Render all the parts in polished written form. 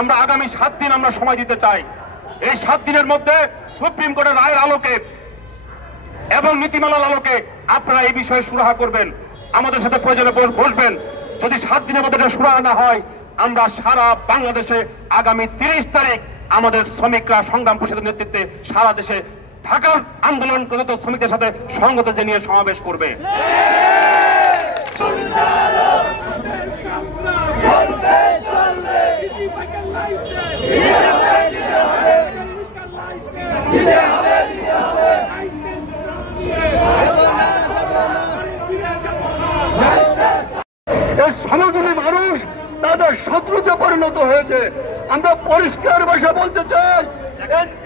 আমরা আগামী 7 দিন আমরা সময় দিতে চাই। এই 7 দিনের মধ্যে সুপ্রিম কোর্টের রায়ের আলোকে এবং নীতিমালার আলোকে আপনারা এই বিষয়ে সুরাহা করবেন, আমাদের সাথে প্রয়োজনে বসবেন। যদি 7 দিনের মধ্যে সুরাহা না হয়, আমরা সারা বাংলাদেশে আগামী 30 তারিখ আমাদের শ্রমিকরা সংগ্রাম পরিষদের নেতৃত্বে সারা দেশে ঢাকার আন্দোলনরত শ্রমিকদের সাথে সংহত জানিয়ে সমাবেশ করবে। এই শ্রমজীবী মানুষ তাদের শত্রুতে পরিণত হয়েছে। আমরা পরিষ্কার ভাষা বলতে চাই,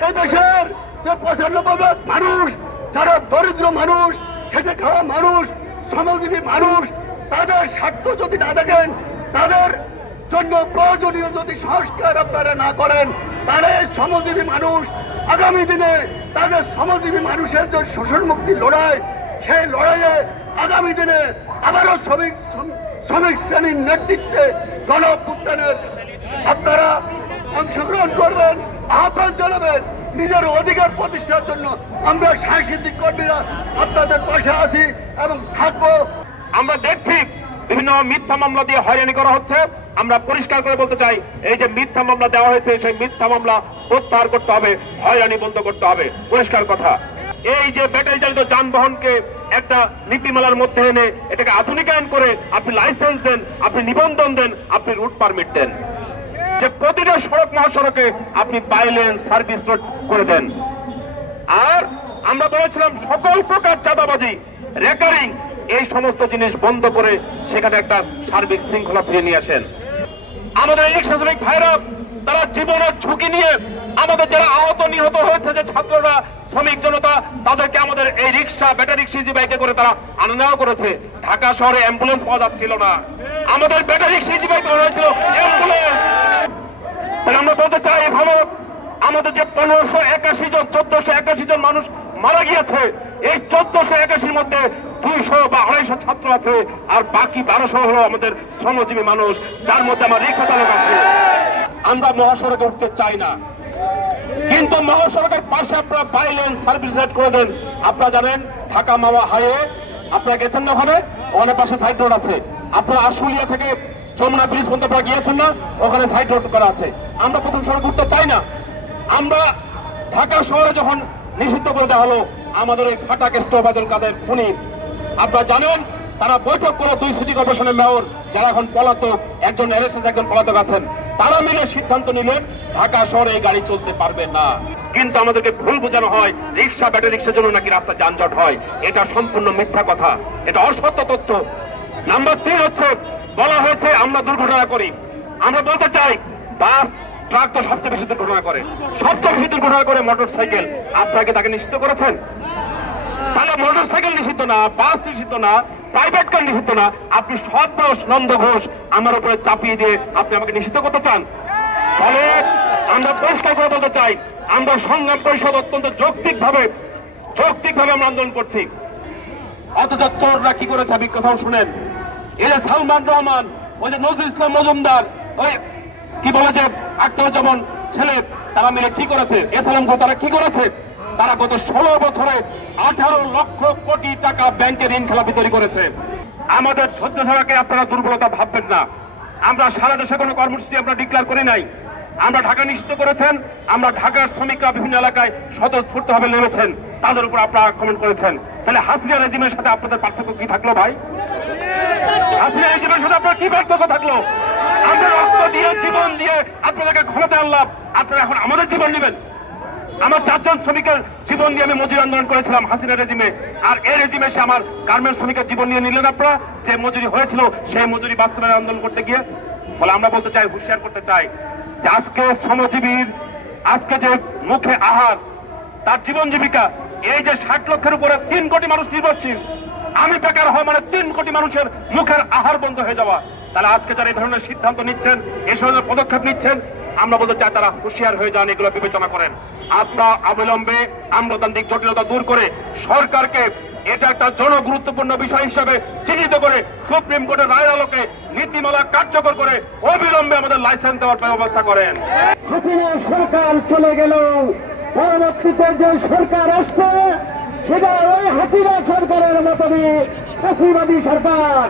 এই দেশের যে 95% মানুষ, যারা দরিদ্র মানুষ, খেটে খাওয়া মানুষ, শ্রমজীবী মানুষ, তাদের স্বার্থ যদি না দেখেন, তাদের জন্য প্রয়োজনীয় যদি সংস্কার আপনারা না করেন, তাহলে শ্রমজীবী মানুষ আগামী দিনে তাদের শ্রমজীবী মানুষের যে শোষণ মুক্তি লড়াই, সেই লড়াইয়ে আগামী দিনে আবারও শ্রমিক শ্রেণীর নেতৃত্বে গণঅভ্যুত্থানের আপনারা অংশগ্রহণ করবেন, আহ্বান জানাবেন। নিজের অধিকার প্রতিষ্ঠার জন্য আমরা সাংস্কৃতিক কর্মীরা আপনাদের পাশে আছি এবং থাকবো। আমরা দেখছি বিভিন্ন মিথ্যা মামলা দিয়ে হয়রানি করা হচ্ছে। আমরা পরিষ্কার করে বলতে চাই, এই যে মিথ্যা মামলা দেওয়া হয়েছে, সেই মিথ্যা মামলা প্রত্যাহার করতে হবে, হয়রানি বন্ধ করতে হবে, পরিষ্কার কথা। এই যে ব্যাটারি চালিত যানবাহনকে একটা নীতিমালার মধ্যে এনে এটাকে আধুনিকায়ন করে আপনি লাইসেন্স দেন, আপনি নিবন্ধন দেন, আপনি রুট পারমিট দেন, যে প্রতিটা সড়ক মহাসড়কে আপনি বাইলেন সার্ভিস রোড করে দেন। আর আমরা বলেছিলাম সকল প্রকার চাঁদাবাজি, রেকারিং, এই সমস্ত জিনিস বন্ধ করে সেখানে একটা সার্বিক শৃঙ্খলা ফিরিয়ে নিয়ে আসেন। আমাদের রিক্সা শ্রমিক ভাইরা তারা জীবনের ঝুঁকি নিয়ে আমাদের যারা আহত নিহত হয়েছে, যে ছাত্ররা, শ্রমিক জনতা, তাদেরকে আমাদের এই রিক্সা, ব্যাটারি রিক্সা বাইকে করে তারা আনা নেওয়া করেছে। ঢাকা শহরে অ্যাম্বুলেন্স পাওয়া যাচ্ছিল না, আমাদের ব্যাটারি রিক্সা বাইকে হয়েছিল অ্যাম্বুলেন্স। আমরা বলতে চাই, এভাবে আমাদের যে 1581 জন, 1481 জন মানুষ মারা গিয়েছে, এই 1481 মধ্যে 200 বা 250 ছাত্র আছে, আর বাকি 1200 হলো আমাদের শ্রমজীবী মানুষ, যার মধ্যে আমার রিক্সা চালক আছে। আমরা মহাসড়কে উঠতে চাই না, কিন্তু মহাসড়কের পাশে আপনারা বাইলেন সার্ভিস রোড করে দেন। আপনারা জানেন ঢাকা মাওয়া হাইওয়ে, আপনারা গেছেন না, ওখানে পাশে সাইড রোড আছে। আপনারা আশুলিয়া থেকে যমুনা ব্রিজ পর্যন্ত আপনারা গিয়েছেন না, ওখানে সাইড রোড করা আছে। আমরা প্রথম সড়ক উঠতে চাই না। আমরা ঢাকা শহরে যখন নিষিদ্ধ করে দেওয়া হলো আমাদের এই ফাটাক স্টোবাদুল কাদের খুনি, আপনারা জানেন তারা বৈঠক করে 2 সিটি কর্পোরেশনের মেয়র যারা এখন পলাতক, একজন অ্যারেস্ট, একজন পলাতক আছেন, তারা মিলে সিদ্ধান্ত নিলেন ঢাকা শহরে এই গাড়ি চলতে পারবে না। কিন্তু আমাদেরকে ভুল বোঝানো হয় রিক্সা, ব্যাটারি রিক্সার জন্য নাকি রাস্তা যানজট হয়। এটা সম্পূর্ণ মিথ্যা কথা, এটা অসত্য তথ্য। নাম্বার 3 হচ্ছে বলা হয়েছে আমরা দুর্ঘটনা করি। আমরা বলতে চাই, বাস, ট্রাক তো সবচেয়ে বেশি দুর্ঘটনা করে, সবচেয়ে বেশি দুর্ঘটনা করে মোটর সাইকেল। আপনাকে তাকে নিষিদ্ধ করেছেন? তাহলে মোটর সাইকেল নিষিদ্ধ না, বাস নিষিদ্ধ না, প্রাইভেট কার নিষিদ্ধ না, আপনি সদোষ নন্দ ঘোষ আমার উপরে চাপিয়ে দিয়ে আপনি আমাকে নিষিদ্ধ করতে চান? ফলে আমরা পরিষ্কার করে বলতে চাই, আমরা সংগ্রাম পরিষদ অত্যন্ত যৌক্তিকভাবে আমরা আন্দোলন করছি। অথচ চোররা কি করেছে আপনি কোথাও শুনেন? এই যে সালমান রহমান, ওই যে নজরুল ইসলাম মজুমদার, ওই কি বলে যে আখতারুজ্জামান ছেলে, তারা মিলে কি করেছে? এসালাম তারা কি করেছে? তারা গত 16 বছরে 18 লক্ষ কোটি টাকা ব্যাংকের ঋণ খেলাপি তৈরি করেছে। আমাদের ধৈর্য ধরাকে আপনারা দুর্বলতা ভাববেন না। আমরা সারা দেশে কোনো কর্মসূচি আমরা ডিক্লেয়ার করি নাই। আমরা ঢাকা নিষিদ্ধ করেছেন, আমরা ঢাকার শ্রমিকরা বিভিন্ন এলাকায় স্বতঃস্ফূর্তভাবে নেমেছেন, তাদের উপর আপনারা আক্রমণ করেছেন। তাহলে হাসিনা রেজিমের সাথে আপনাদের পার্থক্য কি থাকলো ভাই? হাসিনা রেজিমের সাথে আপনার কি পার্থক্য থাকলো? আমরা রক্ত দিয়ে, জীবন দিয়ে আপনাদেরকে ক্ষমতা আনলাম, আপনারা এখন আমাদের জীবন নেবেন? আমার 4 জন শ্রমিকের জীবন দিয়ে আমি মজুরি আন্দোলন করেছিলাম হাসিনা রেজিমে, আর এই রেজিমে এসে আমার গার্মেন্টস শ্রমিকের জীবন নিয়ে নিলেন আপনারা। যে মজুরি হয়েছিল সেই মজুরি বাস্তবায়ন আন্দোলন করতে গিয়ে। ফলে আমরা বলতে চাই, হুঁশিয়ার করতে চাই যে আজকে শ্রমজীবীর আজকে যে মুখে আহার, তার জীবন জীবিকা, এই যে 60 লক্ষের উপরে 3 কোটি মানুষ নির্ভরশীল, আমি বেকার হওয়া মানে 3 কোটি মানুষের মুখের আহার বন্ধ হয়ে যাওয়া। তাহলে আজকে যারা এই ধরনের সিদ্ধান্ত নিচ্ছেন, এই ধরনের পদক্ষেপ নিচ্ছেন, আমরা বলতে চাই তারা হুঁশিয়ার হয়ে যান, এগুলো বিবেচনা করেন। আপনারা অবিলম্বে আমলাতান্ত্রিক জটিলতা দূর করে সরকারকে এটা একটা জনগুরুত্বপূর্ণ বিষয় হিসেবে চিহ্নিত করে সুপ্রিম কোর্টের রায়ের আলোকে নীতিমালা কার্যকর করে অবিলম্বে আমাদের লাইসেন্স দেওয়ার ব্যবস্থা করেন। হাসিনা সরকার চলে গেল, পরবর্তীতে যে সরকার আসছে সেটা ওই হাসিনা সরকারের মতনই ফ্যাসিবাদী সরকার।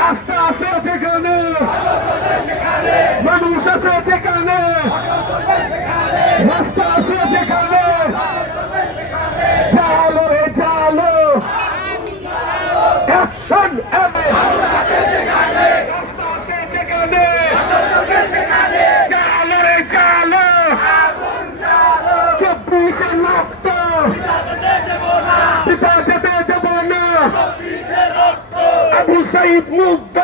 রাস্তা আছে যেখানে, মানুষ আছে যেখানে, রাস্তা আছে যেখানে, চালো রে চালো, অ্যাকশন রাস্তা আছে যেখানে, চালো রে চালো, 24 রক্ত পিতা যেতে দেব না, আবু সাইদ মুগ্ধ।